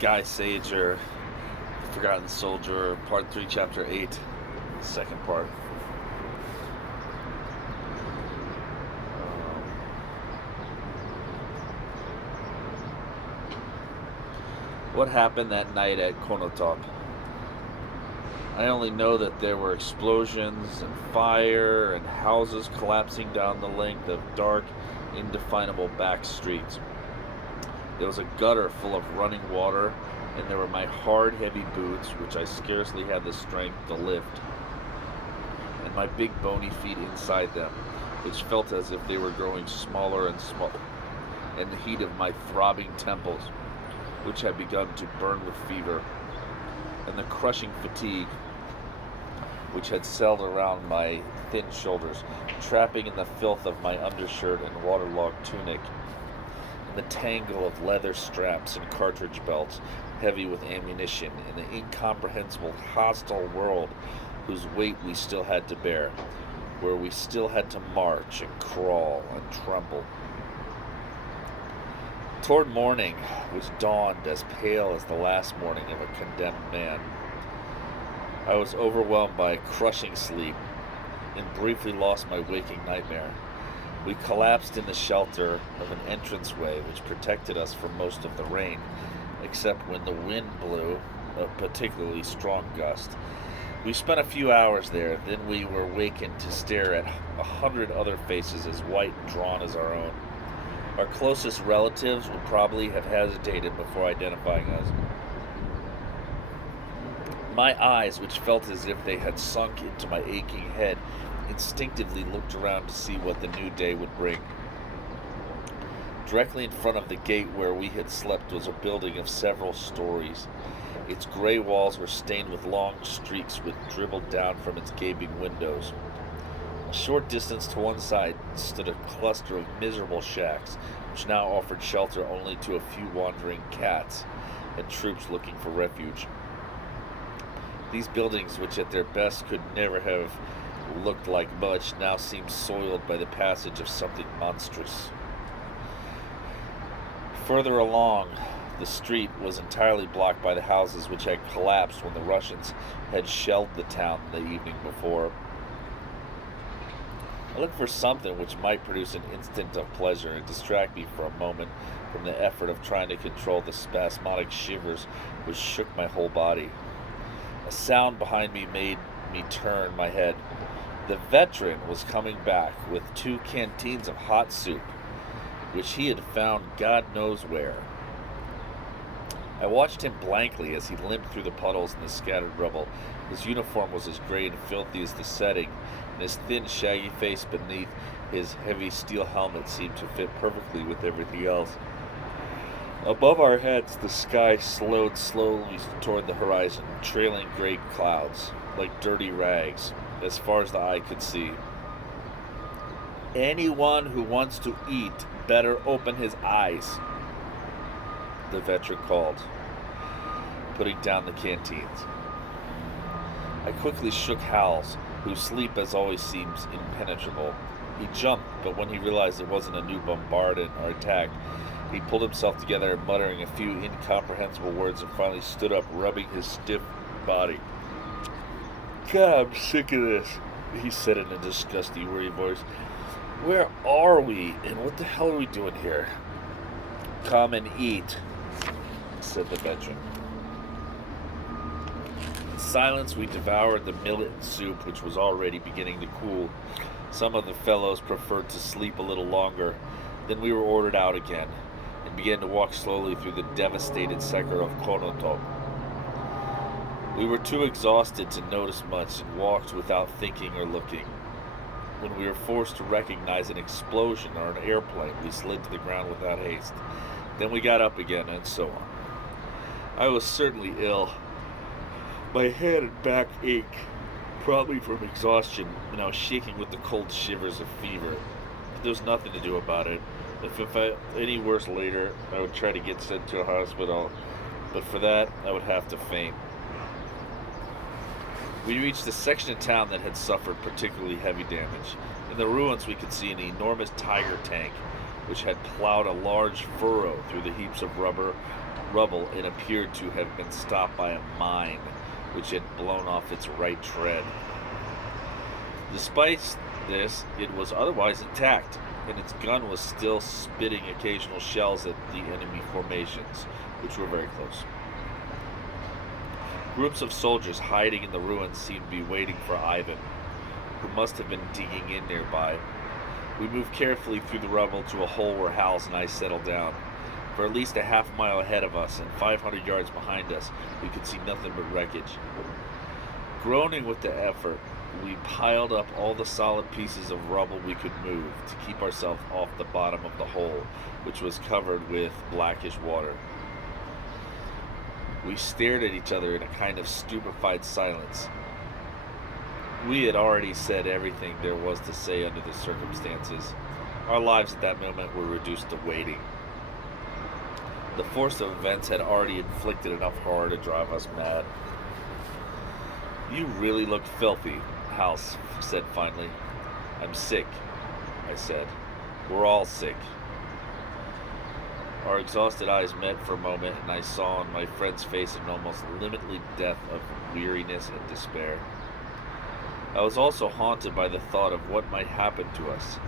Sajer, Forgotten Soldier, Part 3, Chapter 8, second part. What happened that night at Konotop? I only know that there were explosions and fire and houses collapsing down the length of dark, indefinable back streets. There was a gutter full of running water, and there were my hard, heavy boots, which I scarcely had the strength to lift, and my big bony feet inside them, which felt as if they were growing smaller and smaller, and the heat of my throbbing temples, which had begun to burn with fever, and the crushing fatigue which had settled around my thin shoulders, trapping in the filth of my undershirt and waterlogged tunic, and the tangle of leather straps and cartridge belts, heavy with ammunition, in the incomprehensible, hostile world whose weight we still had to bear, where we still had to march and crawl and tremble. Toward morning, which dawned as pale as the last morning of a condemned man, I was overwhelmed by crushing sleep and briefly lost my waking nightmare. We collapsed in the shelter of an entranceway which protected us from most of the rain, except when the wind blew a particularly strong gust. We spent a few hours there, then we were wakened to stare at 100 other faces as white and drawn as our own. Our closest relatives would probably have hesitated before identifying us. My eyes, which felt as if they had sunk into my aching head, instinctively looked around to see what the new day would bring. Directly in front of the gate where we had slept was a building of several stories. Its gray walls were stained with long streaks which dribbled down from its gaping windows. A short distance to one side stood a cluster of miserable shacks, which now offered shelter only to a few wandering cats and troops looking for refuge. These buildings, which at their best could never have looked like much, now seemed soiled by the passage of something monstrous. Further along, the street was entirely blocked by the houses which had collapsed when the Russians had shelled the town the evening before. I looked for something which might produce an instant of pleasure and distract me for a moment from the effort of trying to control the spasmodic shivers which shook my whole body. A sound behind me made me turn my head. The veteran was coming back with 2 canteens of hot soup, which he had found God knows where. I watched him blankly as he limped through the puddles and the scattered rubble. His uniform was as gray and filthy as the setting, and his thin, shaggy face beneath his heavy steel helmet seemed to fit perfectly with everything else. Above our heads, the sky slowed slowly toward the horizon, trailing gray clouds, like dirty rags, as far as the eye could see. "Anyone who wants to eat better open his eyes," the veteran called, putting down the canteens. I quickly shook Hal's, whose sleep as always seems impenetrable. He jumped, but when he realized it wasn't a new bombardment or attack, he pulled himself together, muttering a few incomprehensible words, and finally stood up, rubbing his stiff body. "God, I'm sick of this," he said in a disgusting, worried voice. "Where are we, and what the hell are we doing here?" "Come and eat," said the veteran. In silence, we devoured the millet and soup, which was already beginning to cool. Some of the fellows preferred to sleep a little longer. Then we were ordered out again, and began to walk slowly through the devastated sector of Konotop. We were too exhausted to notice much, and walked without thinking or looking. When we were forced to recognize an explosion or an airplane, we slid to the ground without haste. Then we got up again, and so on. I was certainly ill. My head and back ached, probably from exhaustion, and I was shaking with the cold shivers of fever. But there was nothing to do about it. If I felt any worse later, I would try to get sent to a hospital, but for that, I would have to faint. We reached a section of town that had suffered particularly heavy damage. In the ruins, we could see an enormous tiger tank, which had plowed a large furrow through the heaps of rubble and appeared to have been stopped by a mine, which had blown off its right tread. Despite this, it was otherwise intact, and its gun was still spitting occasional shells at the enemy formations, which were very close. Groups of soldiers hiding in the ruins seemed to be waiting for Ivan, who must have been digging in nearby. We moved carefully through the rubble to a hole where Hals and I settled down. For at least a half mile ahead of us and 500 yards behind us, we could see nothing but wreckage. Groaning with the effort, we piled up all the solid pieces of rubble we could move to keep ourselves off the bottom of the hole, which was covered with blackish water. We stared at each other in a kind of stupefied silence. We had already said everything there was to say under the circumstances. Our lives at that moment were reduced to waiting. The force of events had already inflicted enough horror to drive us mad. "You really look filthy," Hals said finally. "I'm sick," I said. "We're all sick." Our exhausted eyes met for a moment, and I saw on my friend's face an almost limitless depth of weariness and despair. I was also haunted by the thought of what might happen to us.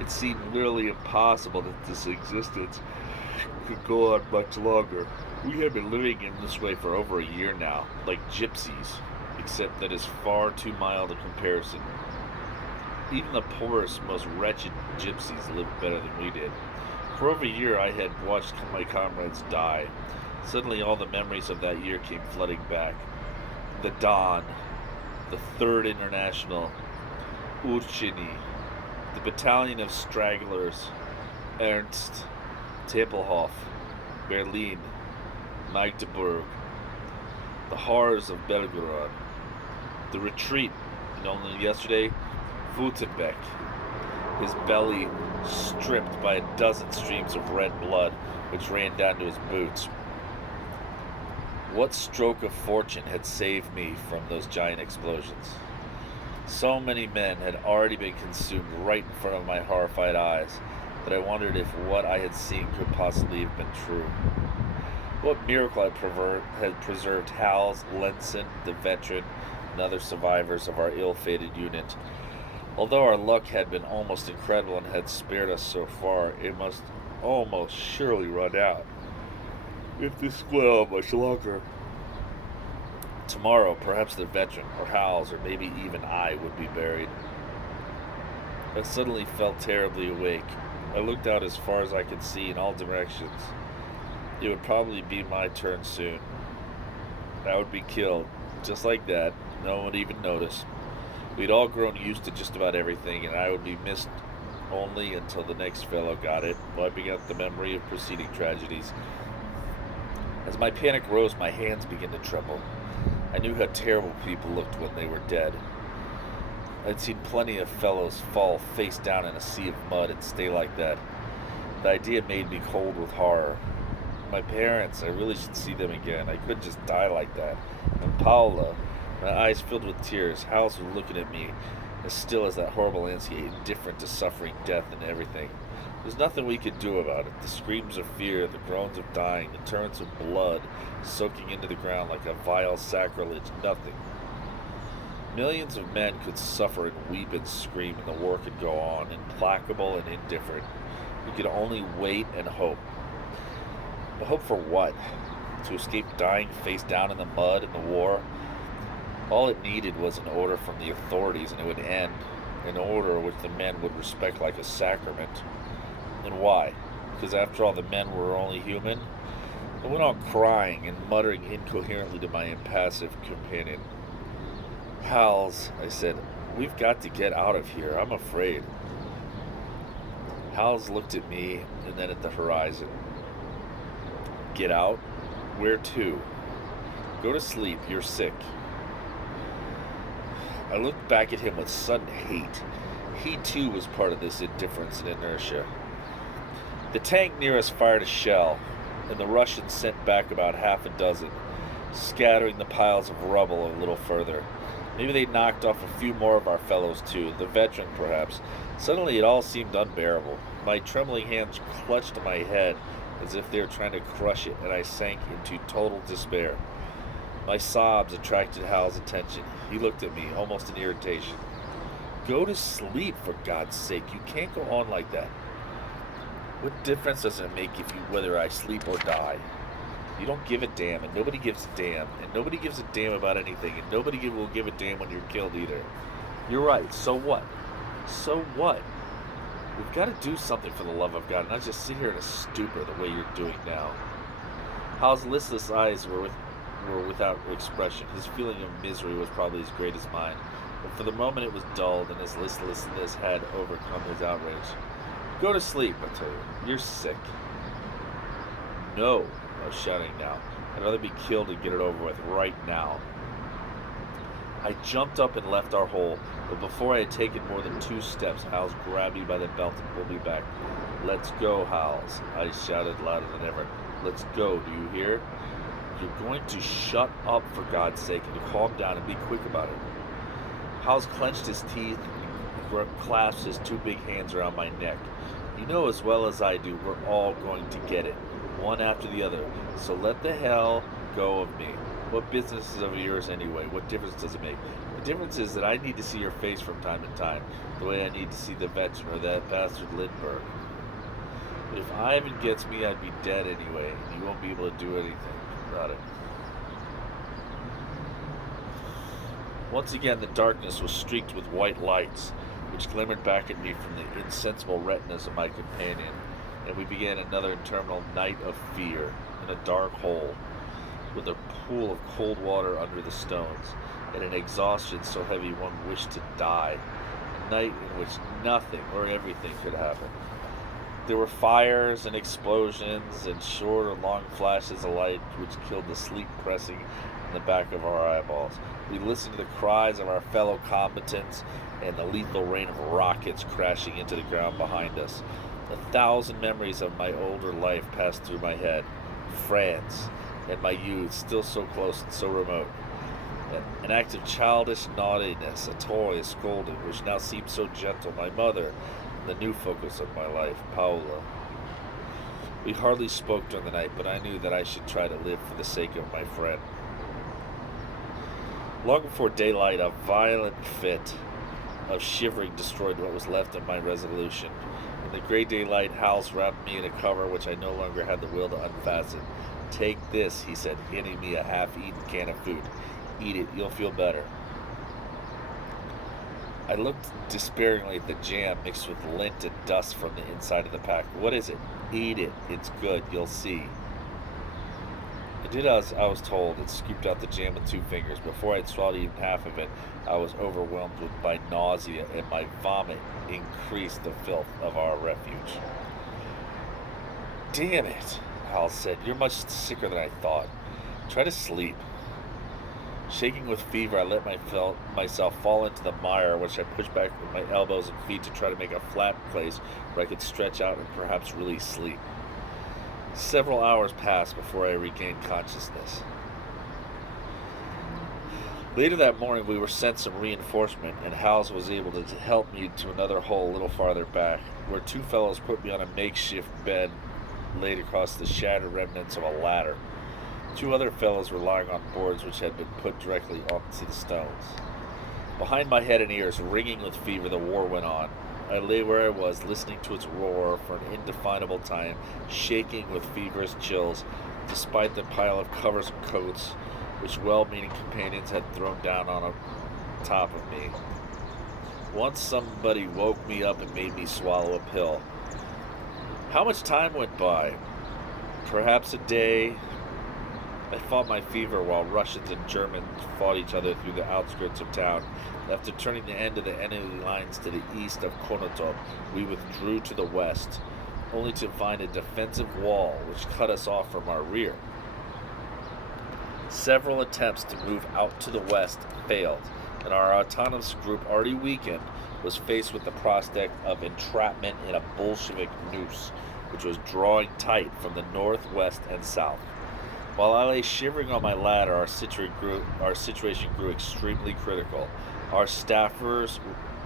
It seemed literally impossible that this existence could go on much longer. We had been living in this way for over a year now, like gypsies, except that is far too mild a comparison. Even the poorest, most wretched gypsies lived better than we did. For over a year I had watched my comrades die. Suddenly all the memories of that year came flooding back. The Don, the 3rd International, Urchini, the battalion of stragglers, Ernst, Tempelhof, Berlin, Magdeburg, the horrors of Belgorod, the retreat, and only yesterday, Württemberg, his belly stripped by a dozen streams of red blood which ran down to his boots. What stroke of fortune had saved me from those giant explosions? So many men had already been consumed right in front of my horrified eyes that I wondered if what I had seen could possibly have been true. What miracle had preserved Hals, Lenson, the veteran, and other survivors of our ill-fated unit? Although our luck had been almost incredible and had spared us so far, it must almost surely run out, if this go on much longer. Tomorrow, perhaps the veteran, or Hals, or maybe even I would be buried. I suddenly felt terribly awake. I looked out as far as I could see in all directions. It would probably be my turn soon. I would be killed, just like that. No one would even notice. We'd all grown used to just about everything, and I would be missed only until the next fellow got it, wiping out the memory of preceding tragedies. As my panic rose, my hands began to tremble. I knew how terrible people looked when they were dead. I'd seen plenty of fellows fall face down in a sea of mud and stay like that. The idea made me cold with horror. My parents, I really should see them again. I couldn't just die like that. And Paula, my eyes filled with tears. Hals was looking at me, as still as that horrible landscape, indifferent to suffering, death, and everything. There's nothing we could do about it. The screams of fear, the groans of dying, the torrents of blood soaking into the ground like a vile sacrilege, nothing. Millions of men could suffer and weep and scream, and the war could go on, implacable and indifferent. We could only wait and hope. But hope for what? To escape dying face down in the mud in the war? All it needed was an order from the authorities, and it would end. An order which the men would respect like a sacrament. And why? Because after all, the men were only human? I went on crying and muttering incoherently to my impassive companion. Hals, I said, we've got to get out of here. I'm afraid. Hals looked at me and then at the horizon. Get out? Where to? Go to sleep. You're sick. I looked back at him with sudden hate. He too was part of this indifference and inertia. The tank near us fired a shell, and the Russians sent back about half a dozen, scattering the piles of rubble a little further. Maybe they knocked off a few more of our fellows too, the veteran perhaps. Suddenly it all seemed unbearable. My trembling hands clutched my head as if they were trying to crush it, and I sank into total despair. My sobs attracted Hal's attention. He looked at me, almost in irritation. Go to sleep, for God's sake. You can't go on like that. What difference does it make whether I sleep or die? You don't give a damn, and nobody gives a damn, and nobody gives a damn about anything, and nobody will give a damn when you're killed either. You're right, so what? So what? We've got to do something for the love of God, not just sit here in a stupor the way you're doing now. Hal's listless eyes were without expression. His feeling of misery was probably as great as mine, but for the moment it was dulled, and his listlessness had overcome his outrage. Go to sleep, I tell you. You're sick. No, I was shouting now. I'd rather be killed and get it over with right now. I jumped up and left our hole, but before I had taken more than 2 steps, Hals grabbed me by the belt and pulled me back. Let's go, Hals, I shouted louder than ever. Let's go, do you hear? You're going to shut up, for God's sake, and to calm down and be quick about it. Hals clenched his teeth and clasped his 2 big hands around my neck. You know as well as I do, we're all going to get it, one after the other, so let the hell go of me. What business is of yours anyway? What difference does it make? The difference is that I need to see your face from time to time, the way I need to see the veteran or that bastard Lindbergh. But if Ivan gets me, I'd be dead anyway, and you won't be able to do anything about it. Once again, the darkness was streaked with white lights, which glimmered back at me from the insensible retinas of my companion, and we began another interminable night of fear in a dark hole, with a pool of cold water under the stones, and an exhaustion so heavy one wished to die. A night in which nothing or everything could happen. There were fires and explosions and short or long flashes of light which killed the sleep pressing in the back of our eyeballs. We listened to the cries of our fellow combatants and the lethal rain of rockets crashing into the ground behind us. 1,000 memories of my older life passed through my head. France and my youth, still so close and so remote. An act of childish naughtiness, a toy, a scolding, which now seemed so gentle. My mother, the new focus of my life, Paula. We hardly spoke during the night, but I knew that I should try to live for the sake of my friend. Long before daylight, a violent fit of shivering destroyed what was left of my resolution. In the gray daylight, Hals wrapped me in a cover which I no longer had the will to unfasten. Take this, he said, handing me a half-eaten can of food. Eat it, you'll feel better. I looked despairingly at the jam mixed with lint and dust from the inside of the pack. What is it? Eat it. It's good. You'll see. I did as I was told and scooped out the jam with 2 fingers. Before I'd swallowed even half of it, I was overwhelmed by nausea, and my vomit increased the filth of our refuge. Damn it, Hal said. You're much sicker than I thought. Try to sleep. Shaking with fever, I let myself fall into the mire, which I pushed back with my elbows and feet to try to make a flat place where I could stretch out and perhaps really sleep. Several hours passed before I regained consciousness. Later that morning, we were sent some reinforcement, and Hals was able to help me to another hole a little farther back, where 2 fellows put me on a makeshift bed laid across the shattered remnants of a ladder. 2 other fellows were lying on boards which had been put directly onto the stones. Behind my head and ears, ringing with fever, the war went on. I lay where I was, listening to its roar for an indefinable time, shaking with feverish chills, despite the pile of covers and coats which well-meaning companions had thrown down on top of me. Once somebody woke me up and made me swallow a pill. How much time went by? Perhaps a day. I fought my fever while Russians and Germans fought each other through the outskirts of town. After turning the end of the enemy lines to the east of Konotop, we withdrew to the west, only to find a defensive wall which cut us off from our rear. Several attempts to move out to the west failed, and our autonomous group, already weakened, was faced with the prospect of entrapment in a Bolshevik noose, which was drawing tight from the north, west, and south. While I lay shivering on my ladder, our situation grew extremely critical. Our staffers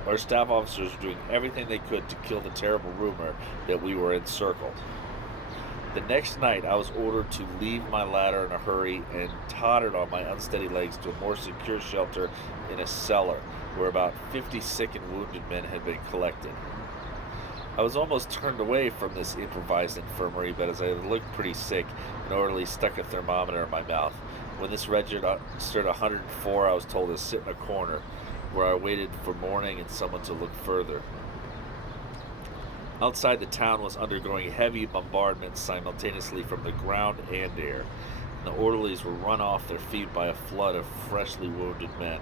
Our staff officers were doing everything they could to kill the terrible rumor that we were encircled. The next night, I was ordered to leave my ladder in a hurry and tottered on my unsteady legs to a more secure shelter in a cellar where about 50 sick and wounded men had been collected. I was almost turned away from this improvised infirmary, but as I looked pretty sick, an orderly stuck a thermometer in my mouth. When this registered 104, I was told to sit in a corner, where I waited for morning and someone to look further. Outside, the town was undergoing heavy bombardments simultaneously from the ground and air, and the orderlies were run off their feet by a flood of freshly wounded men.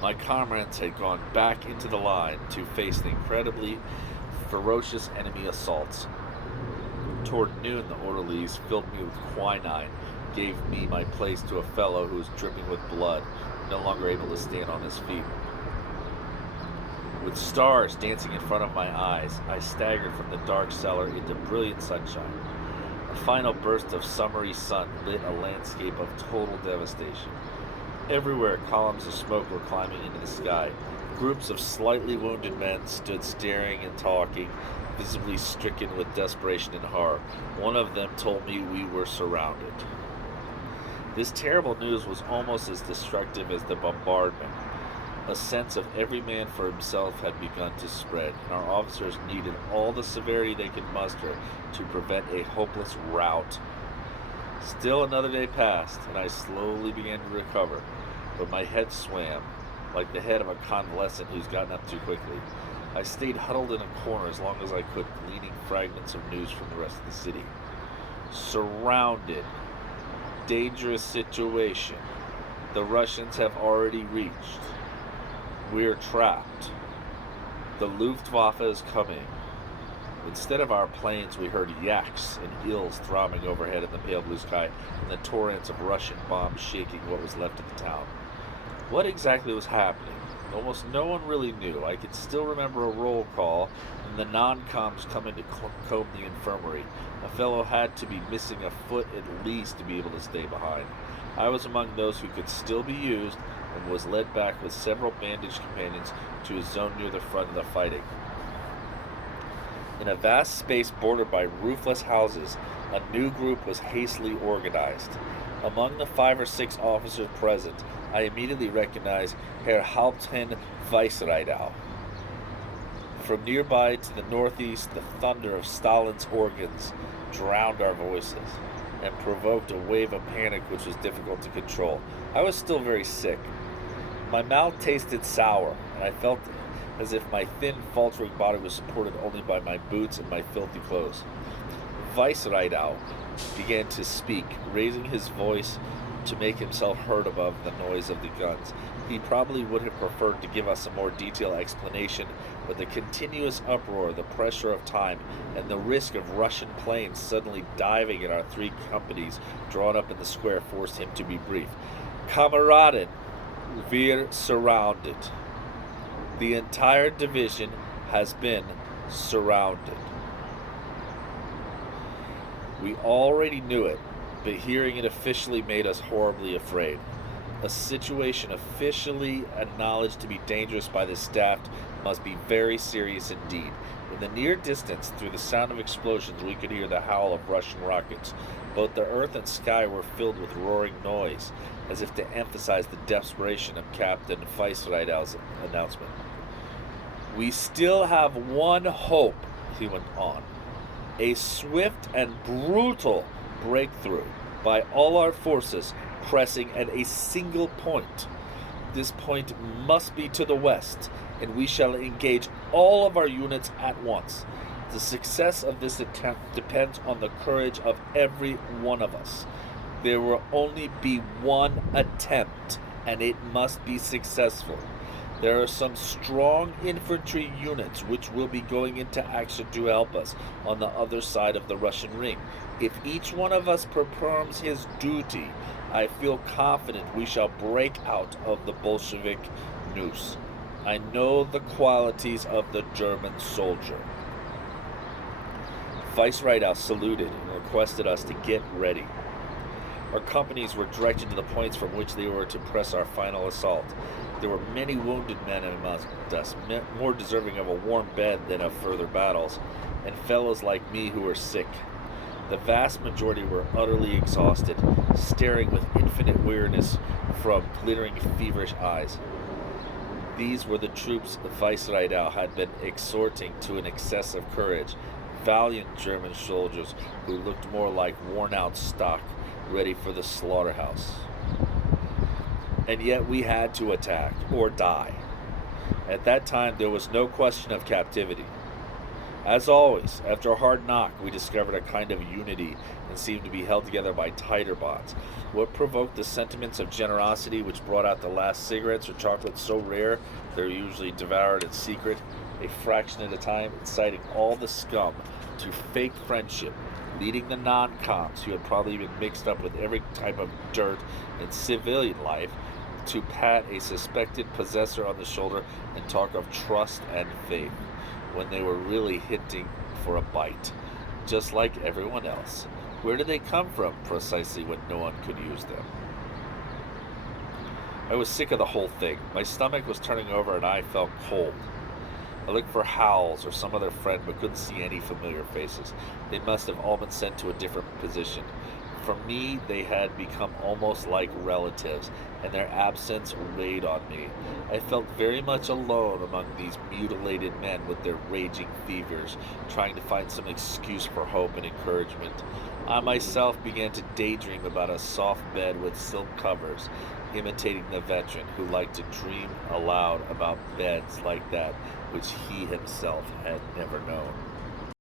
My comrades had gone back into the line to face the incredibly ferocious enemy assaults. Toward noon, the orderlies filled me with quinine, gave me my place to a fellow who was dripping with blood, no longer able to stand on his feet. With stars dancing in front of my eyes, I staggered from the dark cellar into brilliant sunshine. A final burst of summery sun lit a landscape of total devastation. Everywhere, columns of smoke were climbing into the sky. Groups of slightly wounded men stood staring and talking, visibly stricken with desperation and horror. One of them told me we were surrounded. This terrible news was almost as destructive as the bombardment. A sense of every man for himself had begun to spread, and our officers needed all the severity they could muster to prevent a hopeless rout. Still another day passed, and I slowly began to recover, but my head swam, like the head of a convalescent who's gotten up too quickly. I stayed huddled in a corner as long as I could, gleaning fragments of news from the rest of the city. Surrounded. Dangerous situation. The Russians have already reached. We're trapped. The Luftwaffe is coming. Instead of our planes, we heard yaks and ills throbbing overhead in the pale blue sky, and the torrents of Russian bombs shaking what was left of the town. What exactly was happening? Almost no one really knew. I could still remember a roll call, and the non-coms coming to comb the infirmary. A fellow had to be missing a foot at least to be able to stay behind. I was among those who could still be used, and was led back with several bandaged companions to a zone near the front of the fighting. In a vast space bordered by roofless houses, a new group was hastily organized. Among the 5 or 6 officers present, I immediately recognized Herr Hauptmann Weissreidau. From nearby to the northeast, the thunder of Stalin's organs drowned our voices and provoked a wave of panic which was difficult to control. I was still very sick. My mouth tasted sour, and I felt as if my thin, faltering body was supported only by my boots and my filthy clothes. Weissreidau began to speak, raising his voice to make himself heard above the noise of the guns. He probably would have preferred to give us a more detailed explanation, but the continuous uproar, the pressure of time, and the risk of Russian planes suddenly diving at our 3 companies drawn up in the square forced him to be brief. Kameraden, we're surrounded. The entire division has been surrounded. We already knew it, but hearing it officially made us horribly afraid. A situation officially acknowledged to be dangerous by the staff must be very serious indeed. In the near distance, through the sound of explosions, we could hear the howl of Russian rockets. Both the earth and sky were filled with roaring noise, as if to emphasize the desperation of Captain Weissreidau's announcement. We still have one hope, he went on. A swift and brutal breakthrough by all our forces pressing at a single point. This point must be to the west, and we shall engage all of our units at once. The success of this attempt depends on the courage of every one of us. There will only be one attempt, and it must be successful. There are some strong infantry units which will be going into action to help us on the other side of the Russian ring. If each one of us performs his duty, I feel confident we shall break out of the Bolshevik noose. I know the qualities of the German soldier. Weissreidau saluted and requested us to get ready. Our companies were directed to the points from which they were to press our final assault. There were many wounded men amongst us, more deserving of a warm bed than of further battles, and fellows like me who were sick. The vast majority were utterly exhausted, staring with infinite weariness from glittering, feverish eyes. These were the troops Vicereidau had been exhorting to an excess of courage, valiant German soldiers who looked more like worn out stock, ready for the slaughterhouse. And yet we had to attack or die. At that time, there was no question of captivity. As always, after a hard knock, we discovered a kind of unity and seemed to be held together by tighter bonds. What provoked the sentiments of generosity which brought out the last cigarettes or chocolates so rare they're usually devoured in secret, a fraction at a time, inciting all the scum to fake friendship, leading the non-coms who had probably been mixed up with every type of dirt in civilian life to pat a suspected possessor on the shoulder and talk of trust and faith when they were really hinting for a bite, just like everyone else. Where did they come from precisely when no one could use them? I was sick of the whole thing. My stomach was turning over and I felt cold. I looked for Howells or some other friend but couldn't see any familiar faces. They must have all been sent to a different position. For me, they had become almost like relatives, and their absence weighed on me. I felt very much alone among these mutilated men with their raging fevers, trying to find some excuse for hope and encouragement. I myself began to daydream about a soft bed with silk covers, imitating the veteran who liked to dream aloud about beds like that which he himself had never known.